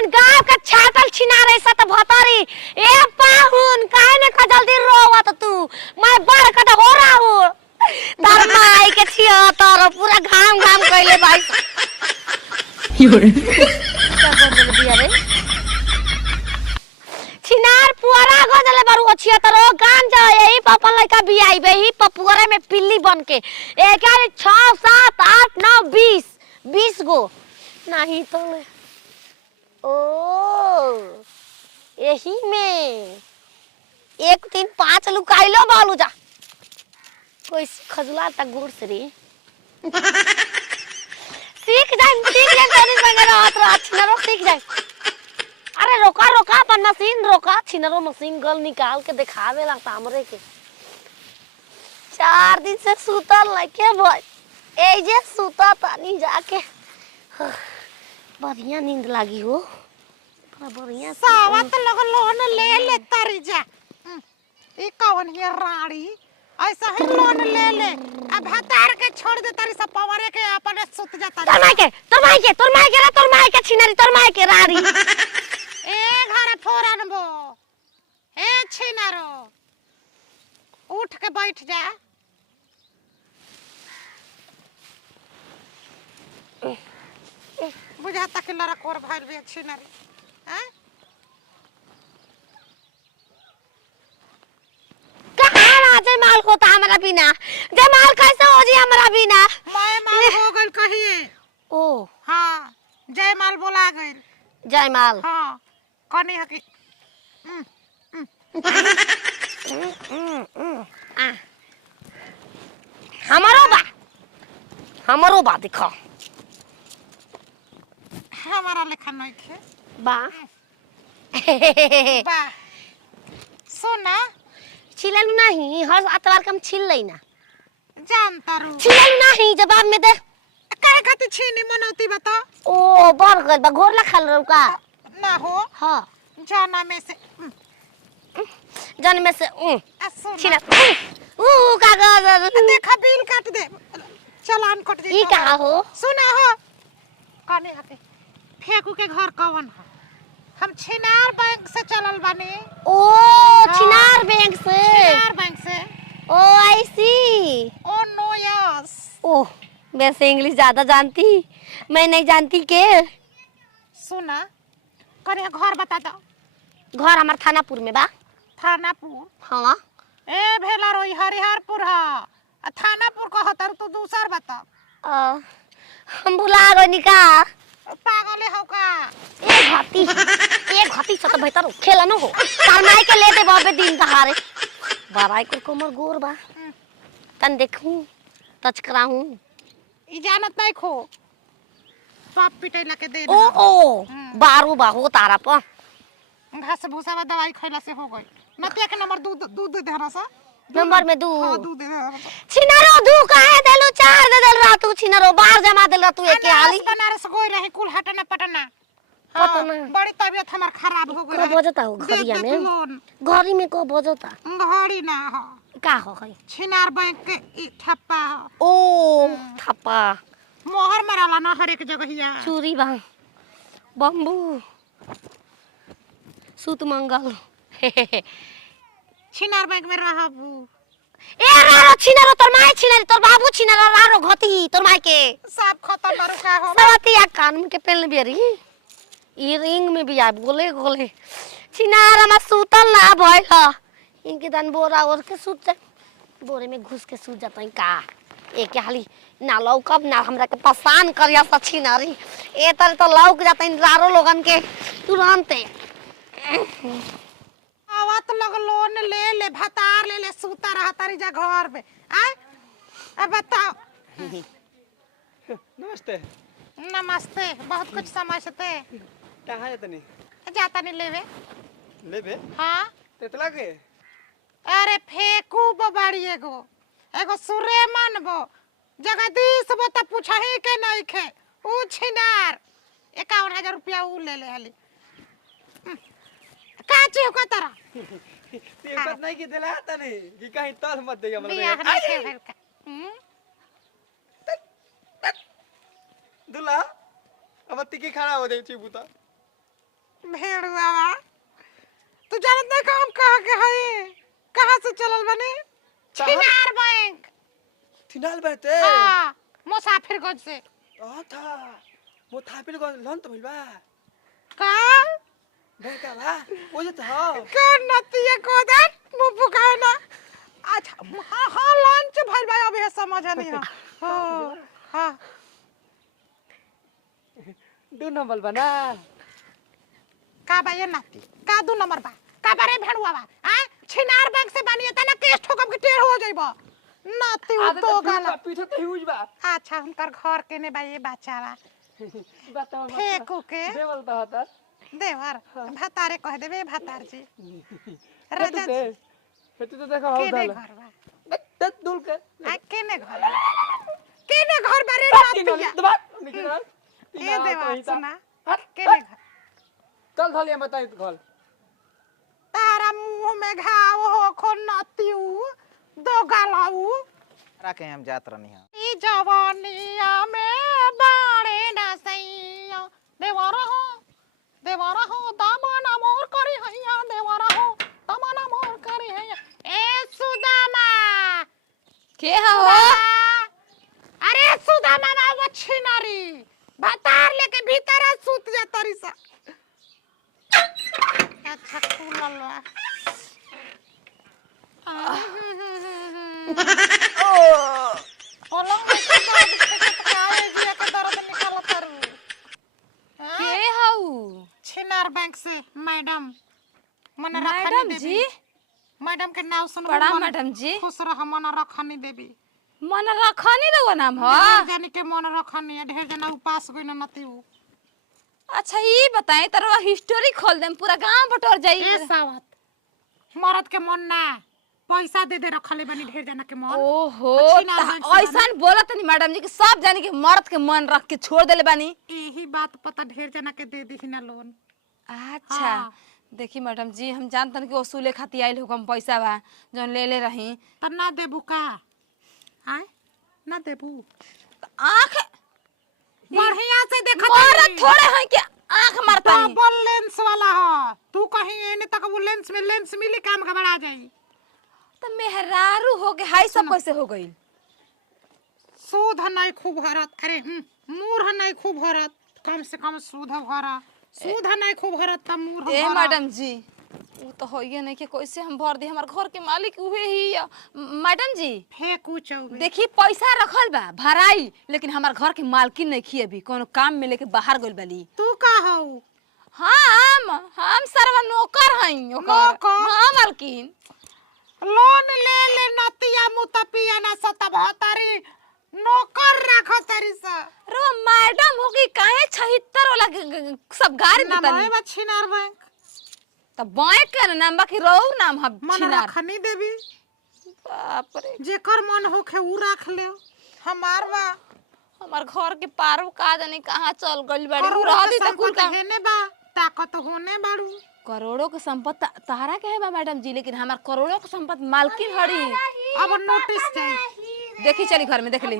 अपन गांव का छाटल छिना रे सत भतरी ए पाहुन काहे न का जल्दी रोवत तू मैं बड़ कट हो रहा हूं तार माई के छिया तार पूरा घाम घाम कइले भाई योरे क्या कर दे दिया रे छिनार पुआरा गो जले बारू छिया तारो गान जा यही पपन लइका भी आइबे ही पपुरे में पिल्ली बन के एक 6 7 8 9 20 गो नहीं तो ओ यही में 1 3 5 लुकाइलो बालू जा कोई खजुला तक गोर से रे सीख जाए तनी वगैरह हाथ छिनरो सीख जाए अरे रोका रोका अपन मशीन रोका छिनरो मशीन गल निकाल के दिखावे लगता हमरे के 4 दिन से सुतल लइके भाई ए जे सुता तानी जाके बढ़िया नींद लागी हो बढ़िया सावत लोन ले तारी जा ई कौन ये राड़ी ऐसा ही लोन ले अब हतार के छोड़ दे तारी सब पवरे के अपने सुत जाता तोर माई के छिनरी तोर माई के राड़ी ए घर फोरन बो ए छिनारो उठ के बैठ जा बुझाता कि लड़क और भाई भी छिनारी हैं जयमाल होता हमारा बिना जयमाल कैसे हो जी हमारा बिना मैं माल हो गइल कहिए ओ हां जयमाल बोला गइल जयमाल हां कनी हकी हमारो बा देखो हमारा लेखा नहीं खे बा बा सुना छिलल नहीं हर अतवार कम छिल लेना जानता रू छिलल नहीं जवाब में दे काहे खातिर छीनी मनौती बता ओ बर गल बा घोर ला खाल रो का ना हो हां जाना में से जन में से छिला कागज देखा बिल काट दे चालान कट दे ई का हो सुना हो कने हके फेकू के घर कौन है हम छिनार बैंक से चलल बानी ओ छिनार बैंक से ओ आई सी ओ नो यस ओ वैसे इंग्लिश ज्यादा जानती मैं नहीं जानती के सुना करे घर बता दो घर हमार थानापुर में बा थानापुर हां ए भेला रोई हरिहरपुर हा थानापुर को हतर तू दूसर बता हम भुला गए निका पागल हो का एक घाती से तो बेहतर खेला न हो तार माई के ले दे बाबे दिन दहारे बाराई को कमर गोर बा तन देखूं टच कराऊं ई जानत नहीं खो पाप पिटे लके दे ओ बारू बा हो तारा प घास भूसा में दवाई खइला से हो गई नतिया के नंबर दूध दे देना सा नंबर में हां दूध दे देना छिनारो दू काहे देलु 4 दे देल रातू छिनारो बाहर जमा देल रातू एके हाली बनारस गोई रही कुल हटना पटना पटना बड़ी तबीयत हमार खराब हो गई को बजता हो घरिया में घरी में को बजता घड़ी ना हो का हो है छिनार बैंक के ई ठप्पा ओ ठप्पा मोहर मराला ना हर एक जगहिया चूरी बा बम्बू सूत मंगल छिनार बैंक में रहबू ए रारो छिनारो तोर माई छिनारी तोर बाबू छिनारो रारो घती तोर माई के सब खत्म करू का हो सवतिया कान के पेन बेरी ई रिंग में भी आ गोले गोले छिनारा मा सूतल ना भइल इनके दन बोरा और के सूत जा बोरे में घुस के सूत जाता का एक हाली ना लौकब ना हमरा के परेशान करिया स छिनारी ए तर तो लौक जाता इन रारो लोगन के तुरंत आवत लग लोन ले भतार ले सूता रहा तारी जा घर में आय अब बताओ नमस्ते नमस्ते बहुत कुछ समझते कहाँ जातनी जाता नहीं लेबे हां तेतला के अरे फेकू बबाड़ी एगो सुरेमन बो जगदीश बो त पूछही के नहीं खे ऊ छिनार 51,000 रुपया ऊ ले हाली का चाहिए का तारा पेपर नहीं के देला तनी कि कहीं तल मत देगा मतलब बियाह नहीं खे भेल का दुला अब तिकी खड़ा हो जाई छी बुता भेड़ुआ बा तू जानत नहीं का हम कहाँ के हई कहाँ से चलल बनी छिनार बैंक थिनाल बैठे हाँ मुसाफिरगंज से था वो थापिल को लोन तो मिलबा का बेटा बा वो जे था का नतिया को दत मुंह फुकाओ ना अच्छा हाँ हाँ लंच भइल बा अभी समझ नहीं हां हां 2 नंबर बना का बा ये नाती का 2 नंबर बा का बारे भेड़ुआ बा आ छिनार बैंक से बानी तना केस ठोकब के टेढ़ हो जाइबो नाती उ तो गाला पीछे तो यूज बा अच्छा हुनकर घर केने बा ये बच्चा बा बताओ फेंकू के देवल तो होता देवर भतारे कह देबे भतार जी राजा राजा जी हेतु तो देखा हो केने डाला घर बा तत दूल के आ केने घर बारे नातिया दबा निकल ए देवर सुना केने घर कल धलिया बताई तो कल तारा मुंह में घाव हो खो नातियू दो गालाऊ रा के हम जात रहनी है ई जवानिया में बाड़े न सैया देवरा हो दामना मोर करी हैया देवरा हो दामना मोर करी हैया ए सुदामा के हो अरे सुदामा ना वो छिनारी भतार लेके भीतर सूत जा तरी सा अच्छा खुलल बा पलंग में से दर्द काहे जिया के दर्द निकालत तारू के हो छिनार बैंक से मैडम मन मैडम रखनी जी? देवी मैडम के नाम सुन प्रणाम मैडम जी। खुश रह मन रखनी देवी मन रखनी रहो नाम हो ढेर जानी के मन रखनी है ढेर जना उपास गइल नती उ अच्छा ये बताएं तरवा हिस्टोरी खोल देम पूरा गांव बटोर जाई ए सावत मरद के मन ना पैसा दे दे रखले बनी ढेर जना के मन ओहो छिनार बैंक से ऐसा बोलत नहीं मैडम जी कि सब जाने के मर्द के मन रख के छोड़ देले बानी यही बात पता ढेर जना के दे दी ना लोन अच्छा हाँ। देखी मैडम जी हम जानतन कि वसूले खातिर आइल हुकम पैसा बा जौन ले ले रही त ना देबू का आय ना देबू आंख बढ़िया से देखत मरद थोड़े हैं कि आंख मारता नहीं डबल लेंस वाला ह तू कहीं एने तक वो लेंस मिली काम घबरा जाई तो मेहरारू हो गए हाई सब कैसे हो गई सूद नहीं खूब भरत अरे मूर्ह नहीं खूब भरत कम से कम सूद भरा सूद नहीं खूब भरत त मूर्ह ए भरा मैडम जी वो तो होइए नहीं कि कैसे हम भर दी हमार घर के मालिक उहे ही है। मैडम जी फेंकू चौबे देखी पैसा रखल बा भराई लेकिन हमार घर के मालकिन नहीं खी अभी कोनो काम में लेके बाहर गइल बाली तू का हऊ हम सरवा नौकर हई नौकर? हां मालकिन लोन ले नतिया मुतपिया ना सतभतरी नौकर रख तरी सा रो मैडम होगी काहे 76 वाला सब गाड़ी ना देता मैं नहीं छिनार बैंक त बैंक के नाम बाकी रहू नाम हम मन छिनार रखनी देवी बाप रे जेकर मन होखे उ रख ले हमार बा हमार घर के पारो का जाने कहां चल गइल बाड़ी उ करोड़ों रहती के त कुल संपत्ति काम हेने बा ताकत होने बाड़ू करोड़ों के संपत्ति तहरा के है बा मैडम जी लेकिन हमार करोड़ों के संपत्ति मालकिन हड़ी अब नोटिस चाहिए देखी चली घर में देख ली